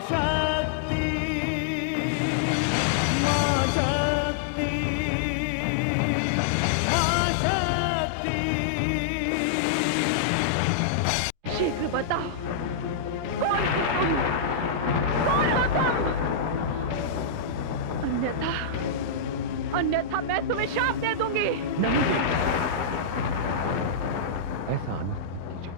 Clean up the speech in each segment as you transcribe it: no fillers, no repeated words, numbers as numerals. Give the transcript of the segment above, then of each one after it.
शक्ति, मां शक्ति, मां शक्ति। शीघ्र बताओ, कौन हो तुम? कौन हो तुम? अन्यथा अन्यथा मैं तुम्हें शाप दे दूंगी। नहीं ऐसा अनर्थ कीजिए।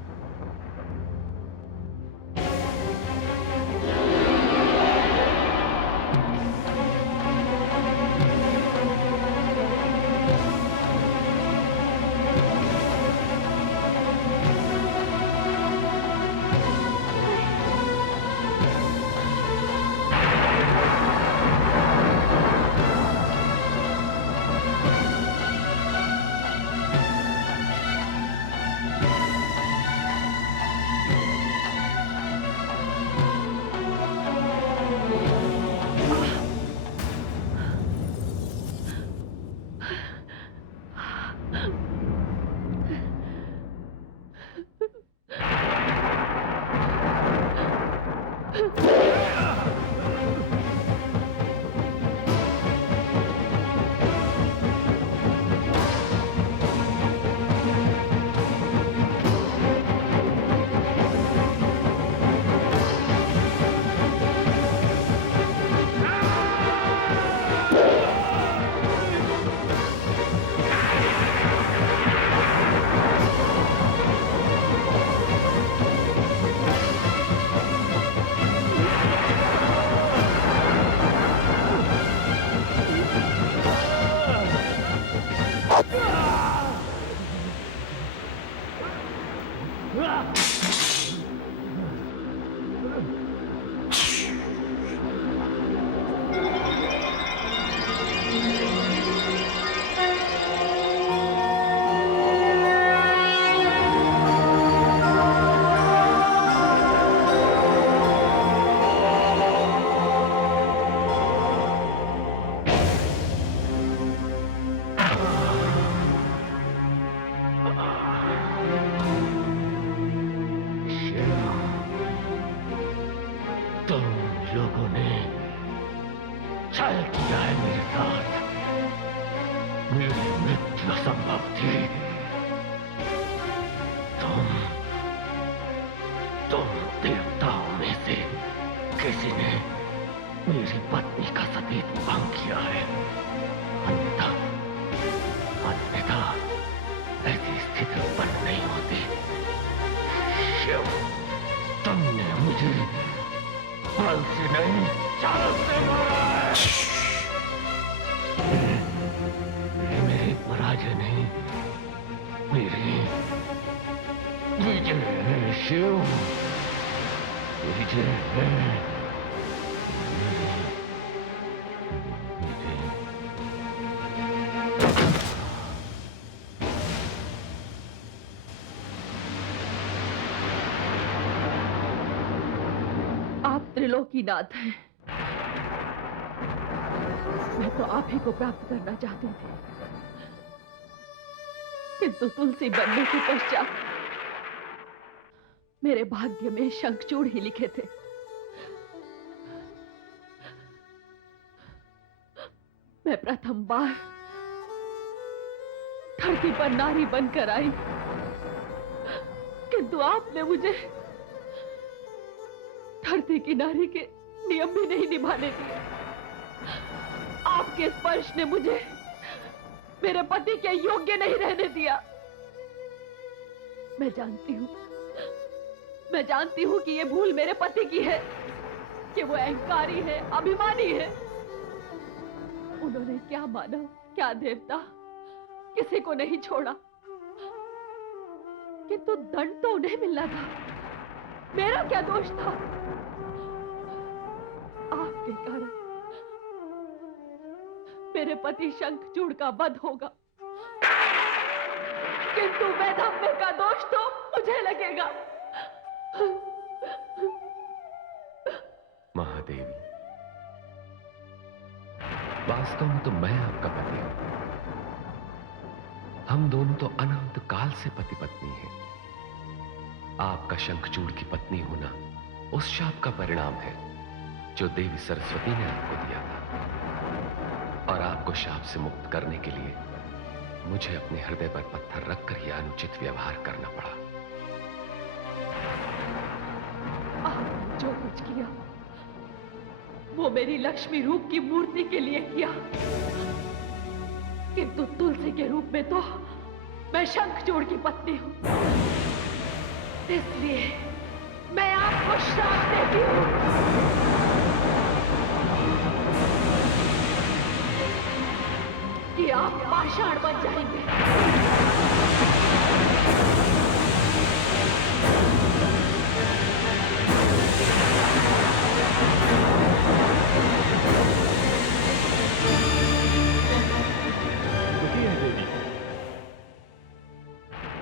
त्रिलोकीनाथ है। मैं तो आप ही को प्राप्त करना चाहती थी, किंतु तुलसी बनने के पश्चात मेरे भाग्य में शंखचूड़ ही लिखे थे। मैं प्रथम बार धरती पर नारी बनकर आई, किंतु आपने मुझे धरती की नारी के नियम भी नहीं निभाने दिए। आपके स्पर्श ने मुझे मेरे पति के योग्य नहीं रहने दिया। मैं जानती हूं कि ये भूल मेरे पति की है, कि वो अहंकारी है, अभिमानी है। उन्होंने क्या मानव, क्या देवता, किसी को नहीं छोड़ा, किंतु दंड तो उन्हें मिलना था। मेरा क्या दोष था? आपके कारण मेरे पति शंखचूड़ का वध होगा, किंतु वैधव्य का दोष तो मुझे लगेगा। महादेवी, वास्तव में तो मैं आपका पति हूं। हम दोनों तो अनंत काल से पति पत्नी हैं। आपका शंखचूड़ की पत्नी होना उस शाप का परिणाम है जो देवी सरस्वती ने आपको दिया था। और आपको शाप से मुक्त करने के लिए मुझे अपने हृदय पर पत्थर रखकर यह अनुचित व्यवहार करना पड़ा। आपने जो कुछ किया वो मेरी लक्ष्मी रूप की मूर्ति के लिए किया, किंतु तुलसी के रूप में तो मैं शंखचूड़ की पत्नी हूं। इसलिए मैं आपको श्राप देती हूं कि आप पाषाण बन जाएंगे। रुकिए देवी,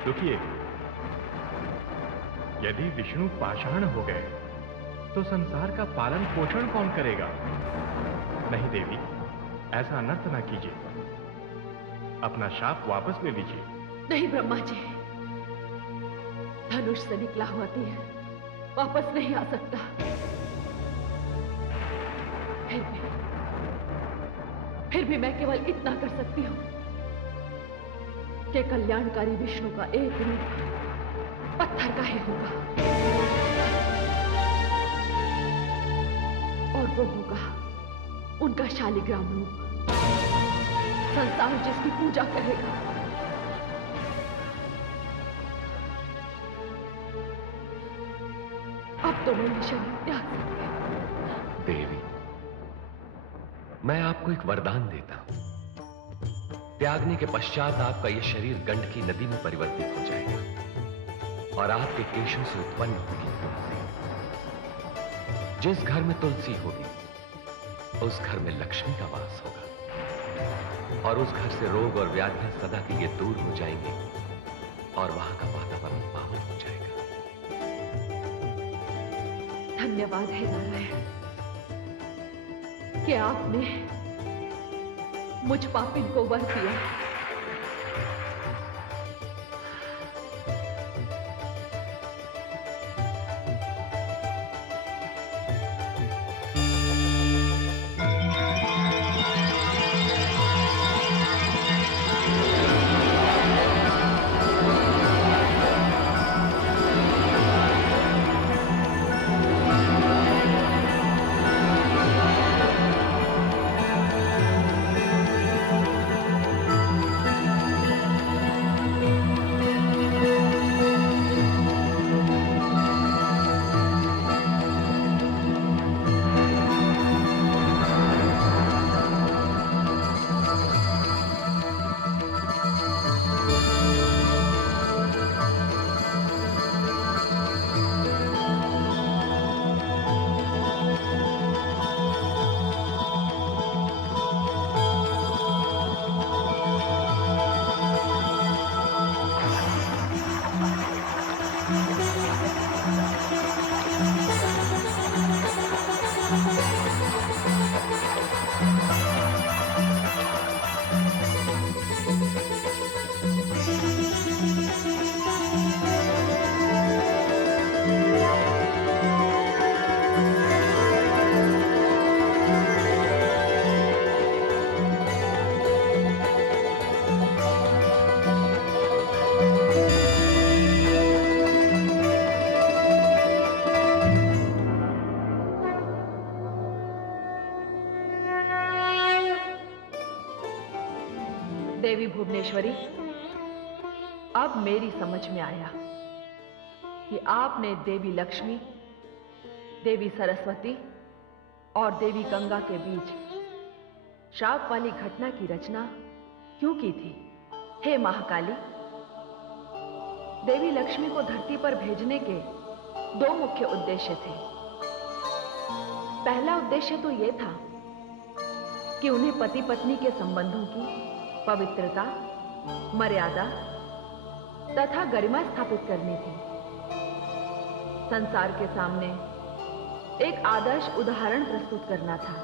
रुकिए। यदि विष्णु पाषाण हो गए तो संसार का पालन पोषण कौन करेगा? नहीं देवी, ऐसा अनर्थ ना कीजिए। अपना शाप वापस ले लीजिए। नहीं ब्रह्मा जी, धनुष से निकला हुआ तीर वापस नहीं आ सकता। फिर भी मैं केवल इतना कर सकती हूं कि कल्याणकारी विष्णु का एक रूप पत्थर का ही होगा, और वो होगा उनका शालिग्राम रूप। संसार जिसकी पूजा करेगा। अब तो मैं ये शरीर त्याग सकती हूं। देवी, मैं आपको एक वरदान देता हूं। त्यागने के पश्चात आपका यह शरीर गंडकी नदी में परिवर्तित हो जाएगा और आपके केशों से उत्पन्न होगी तुलसी। जिस घर में तुलसी होगी उस घर में लक्ष्मी का वास होगा और उस घर से रोग और व्याधियां सदा के लिए दूर हो जाएंगे और वहां का वातावरण पावन हो जाएगा। धन्यवाद है नारायण कि आपने मुझ पापिन को वर दिया। देवी भुवनेश्वरी, अब मेरी समझ में आया कि आपने देवी लक्ष्मी, देवी सरस्वती और देवी गंगा के बीच श्राप वाली घटना की रचना क्यों की थी। हे महाकाली, देवी लक्ष्मी को धरती पर भेजने के दो मुख्य उद्देश्य थे। पहला उद्देश्य तो यह था कि उन्हें पति पत्नी के संबंधों की पवित्रता, मर्यादा तथा गरिमा स्थापित करनी थी। संसार के सामने एक आदर्श उदाहरण प्रस्तुत करना था।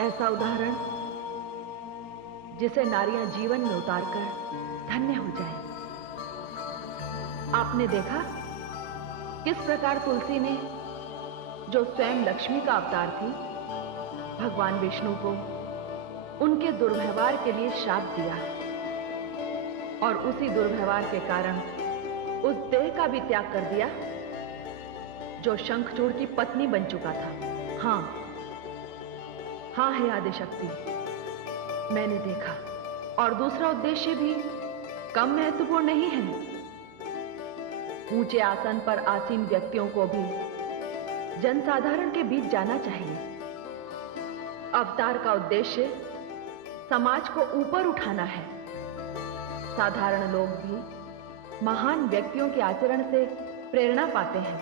ऐसा उदाहरण जिसे नारियां जीवन में उतारकर धन्य हो जाए। आपने देखा किस प्रकार तुलसी ने जो स्वयं लक्ष्मी का अवतार थी, भगवान विष्णु को उनके दुर्व्यवहार के लिए श्राप दिया और उसी दुर्व्यवहार के कारण उस देह का भी त्याग कर दिया जो शंखचूड़ की पत्नी बन चुका था। हाँ है आदिशक्ति, मैंने देखा। और दूसरा उद्देश्य भी कम महत्वपूर्ण नहीं है। ऊंचे आसन पर आसीन व्यक्तियों को भी जनसाधारण के बीच जाना चाहिए। अवतार का उद्देश्य समाज को ऊपर उठाना है। साधारण लोग भी महान व्यक्तियों के आचरण से प्रेरणा पाते हैं।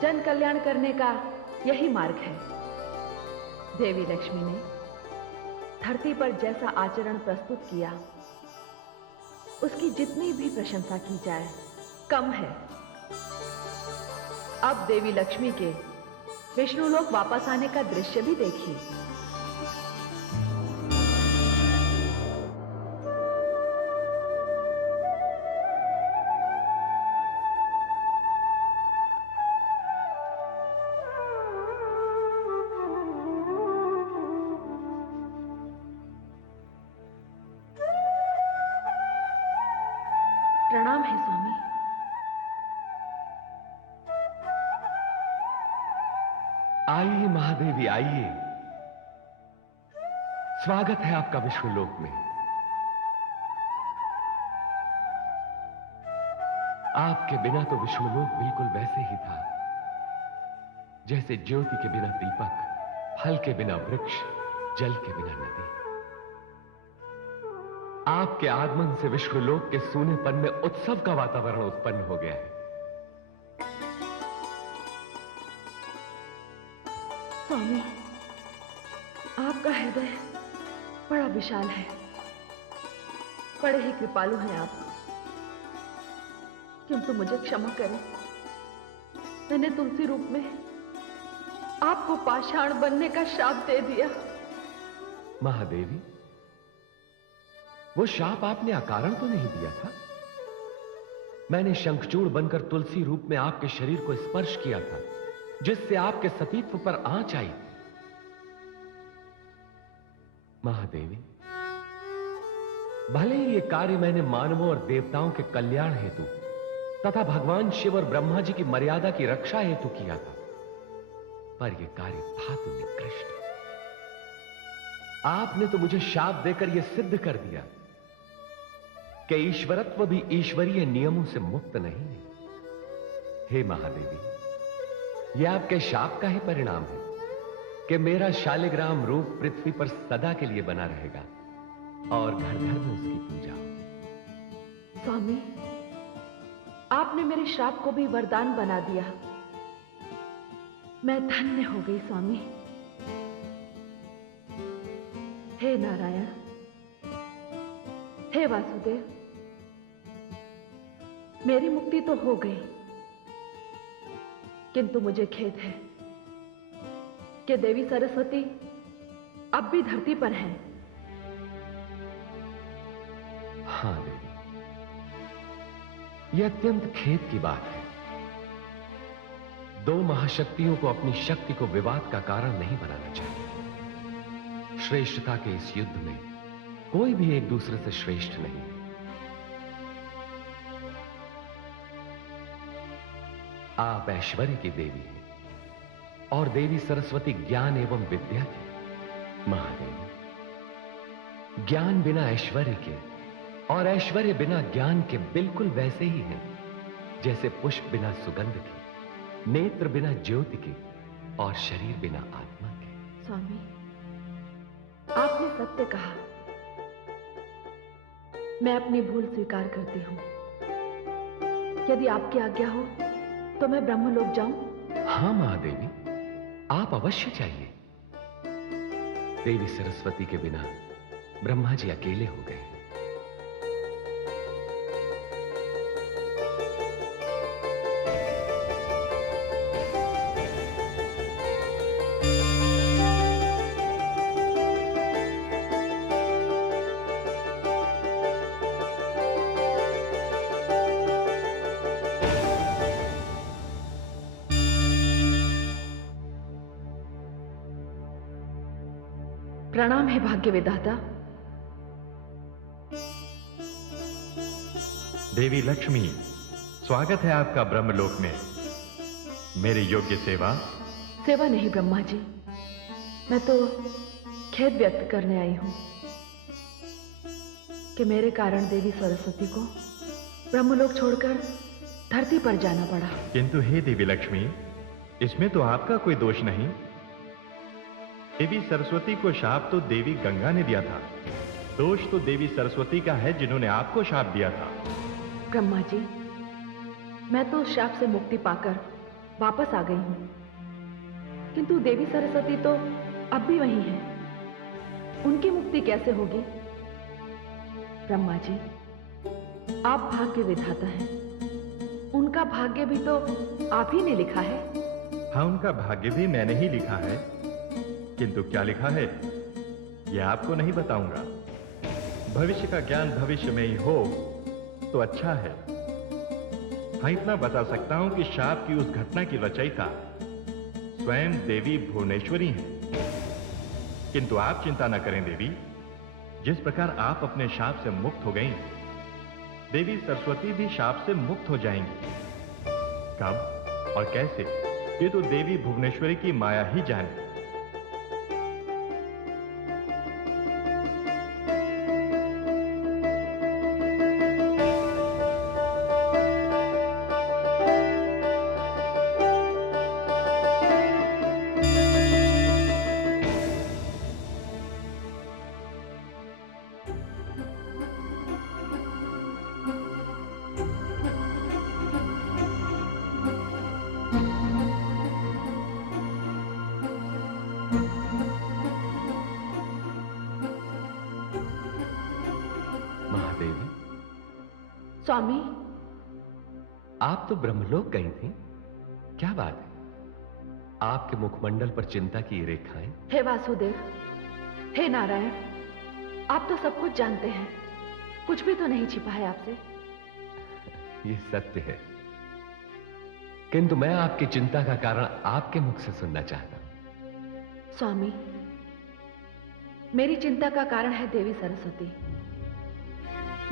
जन कल्याण करने का यही मार्ग है। देवी लक्ष्मी ने धरती पर जैसा आचरण प्रस्तुत किया, उसकी जितनी भी प्रशंसा की जाए कम है। अब देवी लक्ष्मी के विष्णु लोक वापस आने का दृश्य भी देखिए। प्रणाम है स्वामी। आइए महादेवी, आइए। स्वागत है आपका विष्णुलोक में। आपके बिना तो विष्णुलोक बिल्कुल वैसे ही था जैसे ज्योति के बिना दीपक, फल के बिना वृक्ष, जल के बिना नदी। आपके आगमन से विष्णुलोक के सूनेपन में उत्सव का वातावरण उत्पन्न हो गया है। स्वामी, आपका हृदय बड़ा विशाल है, बड़े ही कृपालु हैं आप। किंतु मुझे क्षमा करें, मैंने तुलसी रूप में आपको पाषाण बनने का श्राप दे दिया। महादेवी, वो शाप आपने अकारण तो नहीं दिया था। मैंने शंखचूड़ बनकर तुलसी रूप में आपके शरीर को स्पर्श किया था, जिससे आपके सतीत्व पर आंच आई। महादेवी, भले ही ये कार्य मैंने मानवों और देवताओं के कल्याण हेतु तथा भगवान शिव और ब्रह्मा जी की मर्यादा की रक्षा हेतु किया था, पर यह कार्य था तो निकृष्ट। आपने तो मुझे शाप देकर यह सिद्ध कर दिया कि ईश्वरत्व भी ईश्वरीय नियमों से मुक्त नहीं है। हे महादेवी, यह आपके शाप का ही परिणाम है कि मेरा शालिग्राम रूप पृथ्वी पर सदा के लिए बना रहेगा और घर घर में उसकी पूजा होगी। स्वामी, आपने मेरे श्राप को भी वरदान बना दिया। मैं धन्य हो गई स्वामी। हे नारायण, हे वासुदेव, मेरी मुक्ति तो हो गई, किंतु मुझे खेद है कि देवी सरस्वती अब भी धरती पर हैं। हां देवी, यह अत्यंत खेद की बात है। दो महाशक्तियों को अपनी शक्ति को विवाद का कारण नहीं बनाना चाहिए। श्रेष्ठता के इस युद्ध में कोई भी एक दूसरे से श्रेष्ठ नहीं है। आप ऐश्वर्य की देवी हैं और देवी सरस्वती ज्ञान एवं विद्या की। महादेवी, ज्ञान बिना ऐश्वर्य के और ऐश्वर्य बिना ज्ञान के बिल्कुल वैसे ही हैं जैसे पुष्प बिना सुगंध के, नेत्र बिना ज्योति के और शरीर बिना आत्मा के। स्वामी, आपने सत्य कहा। मैं अपनी भूल स्वीकार करती हूं। यदि आपकी आज्ञा हो तो मैं ब्रह्मलोक जाऊं? हां महादेवी, आप अवश्य चाहिए। देवी सरस्वती के बिना ब्रह्मा जी अकेले हो गए। प्रणाम है भाग्य विधाता। देवी लक्ष्मी, स्वागत है आपका ब्रह्मलोक में। मेरी योग्य सेवा? सेवा नहीं ब्रह्मा जी, मैं तो खेद व्यक्त करने आई हूं कि मेरे कारण देवी सरस्वती को ब्रह्मलोक छोड़कर धरती पर जाना पड़ा। किंतु हे देवी लक्ष्मी, इसमें तो आपका कोई दोष नहीं। देवी सरस्वती को शाप तो देवी गंगा ने दिया था। दोष तो देवी सरस्वती का है जिन्होंने आपको शाप दिया था। ब्रह्मा जी, मैं तो उस शाप से मुक्ति पाकर वापस आ गई हूं, किंतु देवी सरस्वती तो अब भी वही है। उनकी मुक्ति कैसे होगी? ब्रह्मा जी, आप भाग्य विधाता हैं, उनका भाग्य भी तो आप ही ने लिखा है। हाँ, उनका भाग्य भी मैंने ही लिखा है, किंतु क्या लिखा है यह आपको नहीं बताऊंगा। भविष्य का ज्ञान भविष्य में ही हो तो अच्छा है। हाँ, इतना बता सकता हूं कि शाप की उस घटना की रचयिता स्वयं देवी भुवनेश्वरी हैं। किंतु आप चिंता न करें देवी, जिस प्रकार आप अपने शाप से मुक्त हो गईं, देवी सरस्वती भी शाप से मुक्त हो जाएंगी। कब और कैसे, ये तो देवी भुवनेश्वरी की माया ही जाने। स्वामी, आप तो ब्रह्मलोक गई थी, क्या बात है? आपके मुखमंडल पर चिंता की रेखाएं। हे वासुदेव, हे नारायण, आप तो सब कुछ जानते हैं, कुछ भी तो नहीं छिपा है आपसे। ये सत्य है, किंतु मैं आपकी चिंता का कारण आपके मुख से सुनना चाहता हूं। स्वामी, मेरी चिंता का कारण है देवी सरस्वती।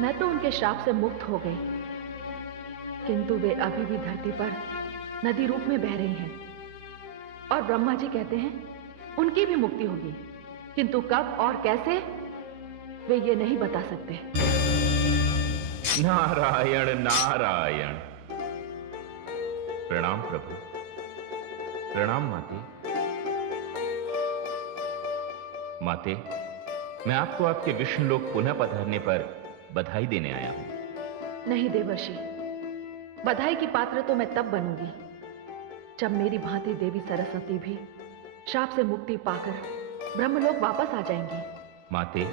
मैं तो उनके श्राप से मुक्त हो गई, किंतु वे अभी भी धरती पर नदी रूप में बह रही हैं। और ब्रह्मा जी कहते हैं उनकी भी मुक्ति होगी, किंतु कब और कैसे वे ये नहीं बता सकते। नारायण नारायण। प्रणाम प्रभु। प्रणाम माते। माते, मैं आपको आपके विष्णुलोक पुनः पधारने पर बधाई देने आया हूं। नहीं देवर्षि, बधाई की पात्र तो मैं तब बनूंगी जब मेरी भांति देवी सरस्वती भी शाप से मुक्ति पाकर ब्रह्मलोक वापस आ जाएंगी। माते,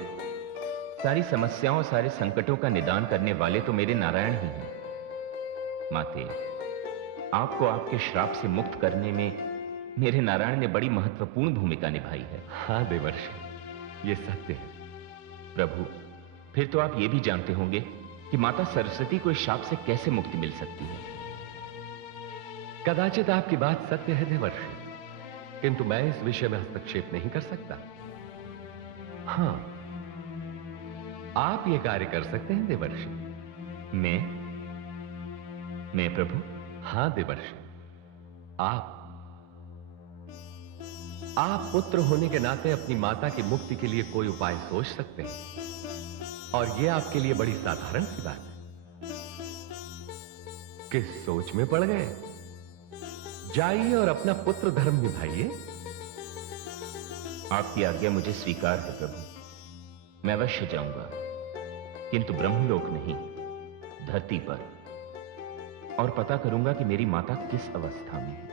सारी समस्याओं, सारे संकटों का निदान करने वाले तो मेरे नारायण ही हैं। माते, आपको आपके श्राप से मुक्त करने में मेरे नारायण ने बड़ी महत्वपूर्ण भूमिका निभाई है। हाँ देवर्षि, ये सत्य है। प्रभु, फिर तो आप ये भी जानते होंगे कि माता सरस्वती को इस शाप से कैसे मुक्ति मिल सकती है। कदाचित आपकी बात सत्य है देवर्षि, किंतु मैं इस विषय में हस्तक्षेप नहीं कर सकता। हां, आप ये कार्य कर सकते हैं देवर्षि। मैं प्रभु? हां देवर्षि, आप पुत्र होने के नाते अपनी माता की मुक्ति के लिए कोई उपाय सोच सकते हैं, और यह आपके लिए बड़ी साधारण सी बात है। किस सोच में पड़ गए? जाइए और अपना पुत्र धर्म निभाइए। आपकी आज्ञा मुझे स्वीकार है प्रभु, मैं अवश्य जाऊंगा, किंतु ब्रह्मलोक नहीं, धरती पर, और पता करूंगा कि मेरी माता किस अवस्था में है।